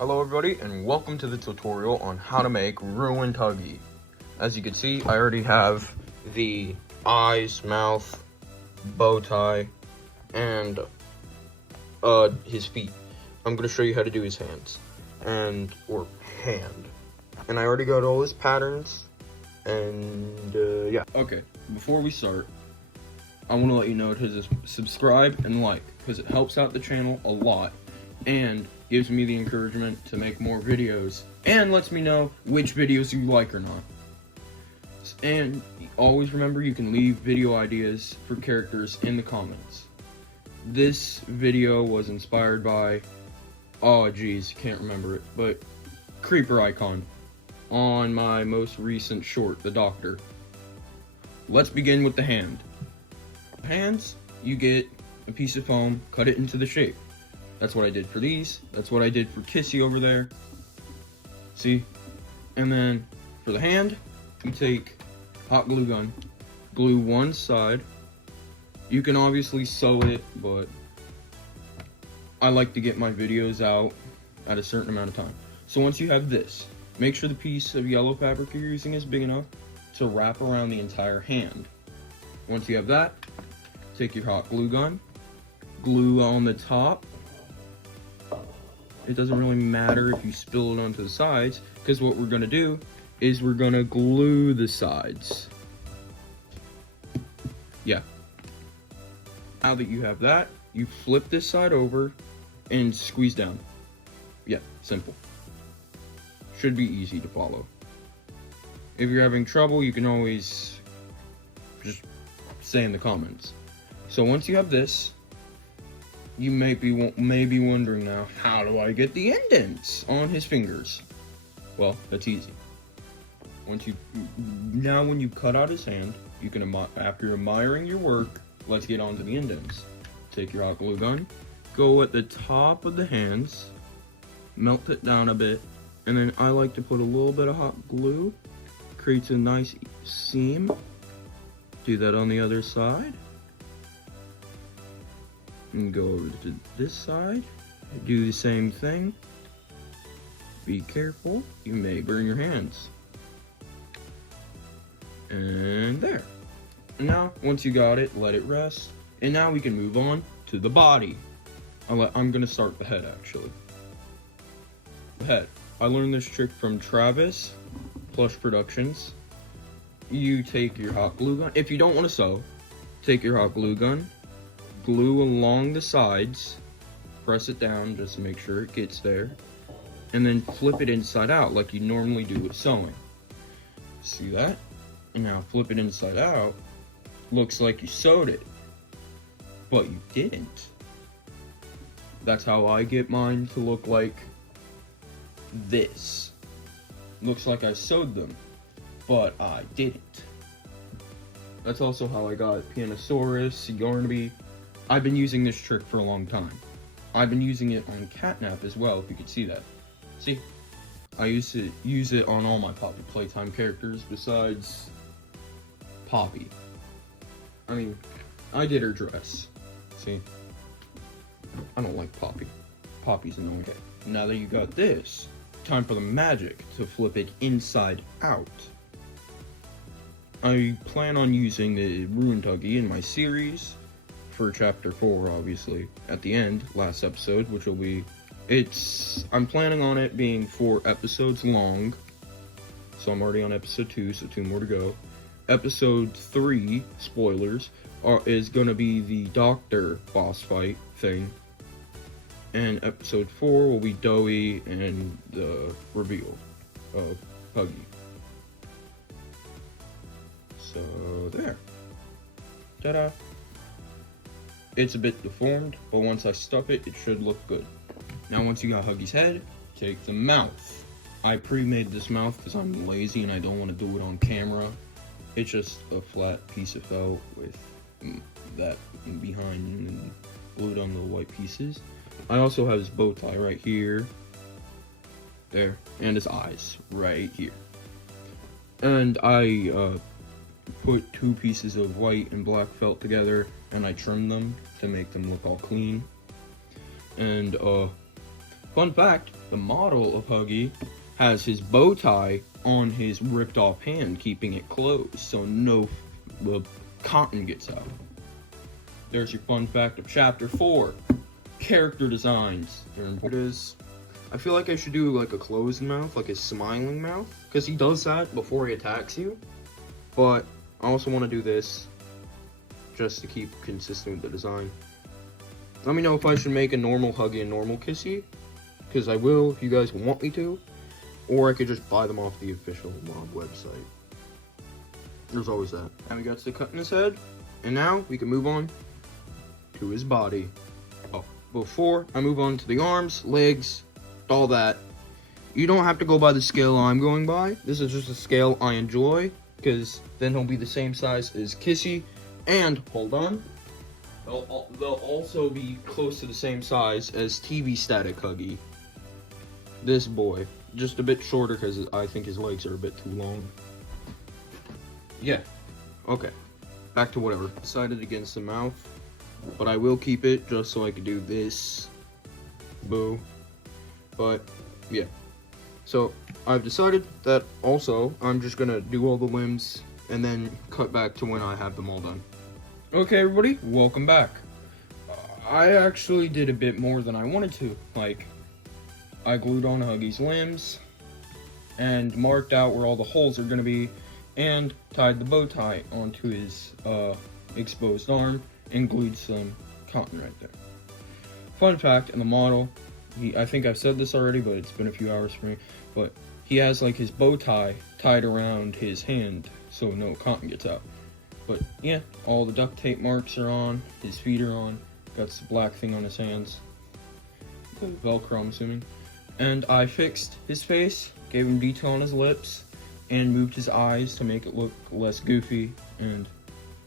Hello everybody and welcome to the tutorial on how to make ruined Huggy. As you can see, I already have the eyes, mouth, bow tie, and his feet. I'm going to show you how to do his hands, or hand. And I already got all his patterns, and yeah. Okay, before we start, I want to let you know to subscribe and like, because it helps out the channel a lot, and gives me the encouragement to make more videos, and lets me know which videos you like or not. And always remember, you can leave video ideas for characters in the comments. This video was inspired by, oh geez, can't remember it, but Creeper Icon on my most recent short, The Doctor. Let's begin with the hand. Hands, you get a piece of foam, cut it into the shape. That's what I did for these. That's what I did for Kissy over there. See? And then for the hand, you take hot glue gun, glue one side. You can obviously sew it, but I like to get my videos out at a certain amount of time. So once you have this, make sure the piece of yellow fabric you're using is big enough to wrap around the entire hand. Once you have that, take your hot glue gun, glue on the top. It doesn't really matter if you spill it onto the sides, because what we're going to do is we're going to glue the sides. Yeah. Now that you have that, you flip this side over and squeeze down. Yeah, simple. Should be easy to follow. If you're having trouble, you can always just say in the comments. So once you have this, you may be wondering now, how do I get the indents on his fingers? Well, that's easy. When you cut out his hand, you can, after admiring your work, let's get on to the indents. Take your hot glue gun, go at the top of the hands, melt it down a bit, and then I like to put a little bit of hot glue, creates a nice seam. Do that on the other side. And go over to this side, do the same thing. Be careful, you may burn your hands. And there. Now, once you got it, let it rest. And now we can move on to the body. I'm gonna start the head, actually. The head. I learned this trick from Travis, Plush Productions. You take your hot glue gun. If you don't want to sew, take your hot glue gun, glue along the sides, press it down just to make sure it gets there, and then flip it inside out like you normally do with sewing. See that? And now flip it inside out. Looks like you sewed it, but you didn't. That's how I get mine to look like this. Looks like I sewed them, but I didn't. That's also how I got Pianosaurus, Yarnaby. I've been using this trick for a long time. I've been using it on Catnap as well, if you could see that. See? I used to use it on all my Poppy Playtime characters besides Poppy. I mean, I did her dress. See? I don't like Poppy. Poppy's annoying. Okay. Now that you got this, time for the magic to flip it inside out. I plan on using the Ruined Huggy in my series for chapter 4, obviously, at the end, last episode, which will be, I'm planning on it being 4 episodes long, so I'm already on episode 2, so 2 more to go. Episode 3, spoilers, is gonna be the Doctor boss fight thing, and episode 4 will be Dowie and the reveal of Huggy. So, there. Ta-da! It's a bit deformed, but once I stuff it, it should look good. Now once you got Huggy's head, take the mouth. I pre-made this mouth because I'm lazy and I don't want to do it on camera. It's just a flat piece of felt with that behind and glued on the white pieces. I also have his bow tie right here. There. And his eyes right here. And I put 2 pieces of white and black felt together, and I trimmed them to make them look all clean. And Fun fact, the model of Huggy has his bow tie on his ripped off hand, keeping it closed so no cotton gets out. There's your fun fact of chapter 4. Character designs. It is. I feel like I should do like a closed mouth, like a smiling mouth, because he does that before he attacks you. But I also want to do this just to keep consistent with the design. Let me know if I should make a normal Huggy and normal Kissy, because I will if you guys want me to, or I could just buy them off the official mob website. There's always that. And we got the cut in his head, and now we can move on to his body. Oh, before I move on to the arms, legs, all that, you don't have to go by the scale I'm going by. This is just a scale I enjoy, because then he'll be the same size as Kissy, and hold on, they'll also be close to the same size as TV Static Huggy. This boy, just a bit shorter because I think his legs are a bit too long. Yeah, okay, back to whatever. Decided against the mouth, but I will keep it just so I can do this. Boo. But yeah, so I've decided that also I'm just gonna do all the limbs and then cut back to when I have them all done. Okay, everybody, welcome back. I actually did a bit more than I wanted to. Like, I glued on Huggy's limbs and marked out where all the holes are gonna be, and tied the bow tie onto his exposed arm and glued some cotton right there. Fun fact, in the model, I think I've said this already, but it's been a few hours for me, but he has like his bow tie tied around his hand so no cotton gets out. But yeah, all the duct tape marks are on, his feet are on, got this black thing on his hands, Velcro I'm assuming, and I fixed his face, gave him detail on his lips, and moved his eyes to make it look less goofy, and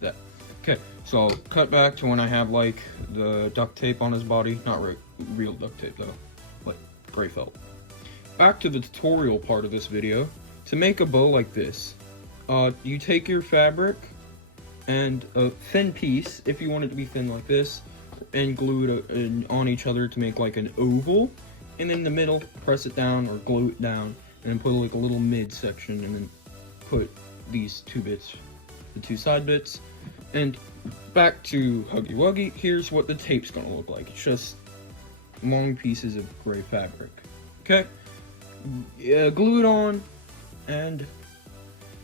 that. Okay, so I'll cut back to when I have like the duct tape on his body, not real duct tape though, like gray felt. Back to the tutorial part of this video. To make a bow like this, you take your fabric and a thin piece, if you want it to be thin like this, and glue it on each other to make like an oval, and in the middle, press it down or glue it down, and then put like a little mid section, and then put these two bits, the two side bits. And back to Huggy Wuggy, here's what the tape's gonna look like. It's just long pieces of gray fabric. Okay? Yeah, glue it on, and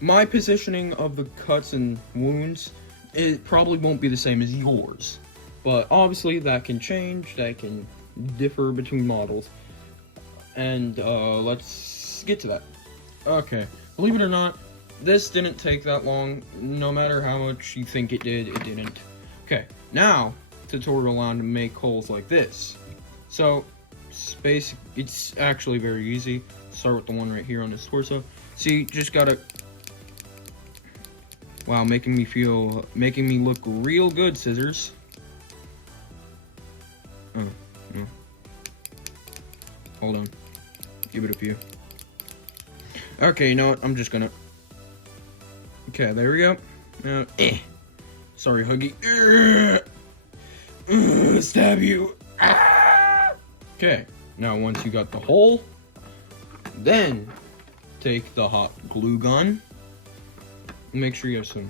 my positioning of the cuts and wounds, it probably won't be the same as yours. But obviously that can change, that can differ between models. And let's get to that. Okay, believe it or not, this didn't take that long. No matter how much you think it did, it didn't. Okay, now tutorial on to make holes like this. So it's actually very easy. Start with the one right here on his torso. See, just gotta, wow, making me look real good, scissors. Oh, no. Hold on, give it a few. Okay, you know what, I'm just gonna, okay, there we go. Sorry, Huggy. Stab you. Okay, now once you got the hole, then take the hot glue gun. Make sure you have some,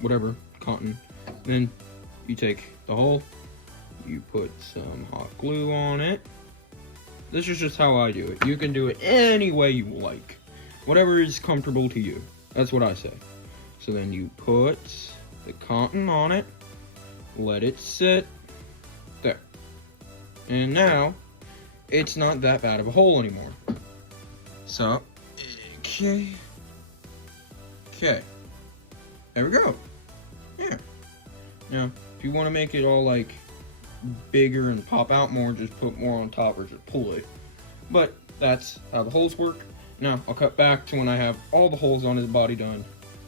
whatever, cotton. Then you take the hole, you put some hot glue on it. This is just how I do it. You can do it any way you like. Whatever is comfortable to you. That's what I say. So then you put the cotton on it, let it sit, there. And now, it's not that bad of a hole anymore. So, okay. There we go. Yeah. Now, if you want to make it all like bigger and pop out more, just put more on top or just pull it. But that's how the holes work. Now, I'll cut back to when I have all the holes on his body done,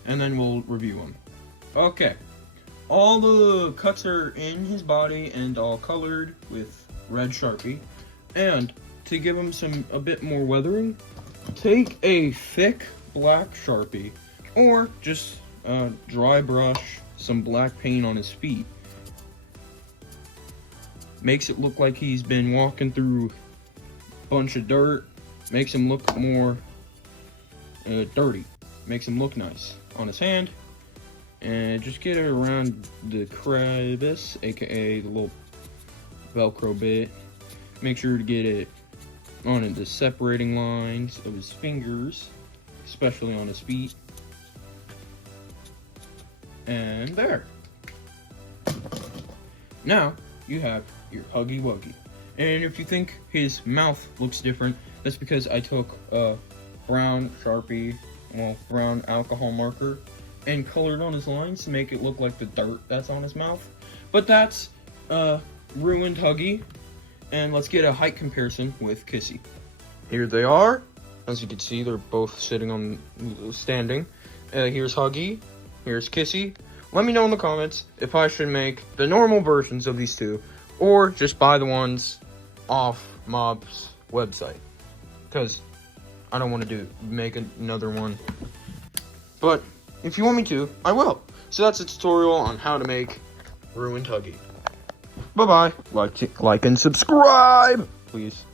and then we'll review them. Okay. All the cuts are in his body and all colored with red Sharpie. And to give him a bit more weathering, take a thick black Sharpie or just dry brush some black paint on his feet. Makes it look like he's been walking through bunch of dirt, makes him look more dirty, makes him look nice on his hand. And just get it around the crevice, aka the little Velcro bit. Make sure to get it on the separating lines of his fingers, especially on his feet. And there. Now you have your Huggy Wuggy. And if you think his mouth looks different, that's because I took a brown Sharpie, brown alcohol marker, and colored on his lines to make it look like the dirt that's on his mouth. But that's ruined Huggy. And let's get a height comparison with Kissy. Here they are. As you can see, they're both standing. Here's Huggy. Here's Kissy. Let me know in the comments if I should make the normal versions of these two, or just buy the ones off Mob's website, because I don't want to make another one. But if you want me to, I will. So that's a tutorial on how to make ruined Huggy. Bye bye. Like and subscribe, please.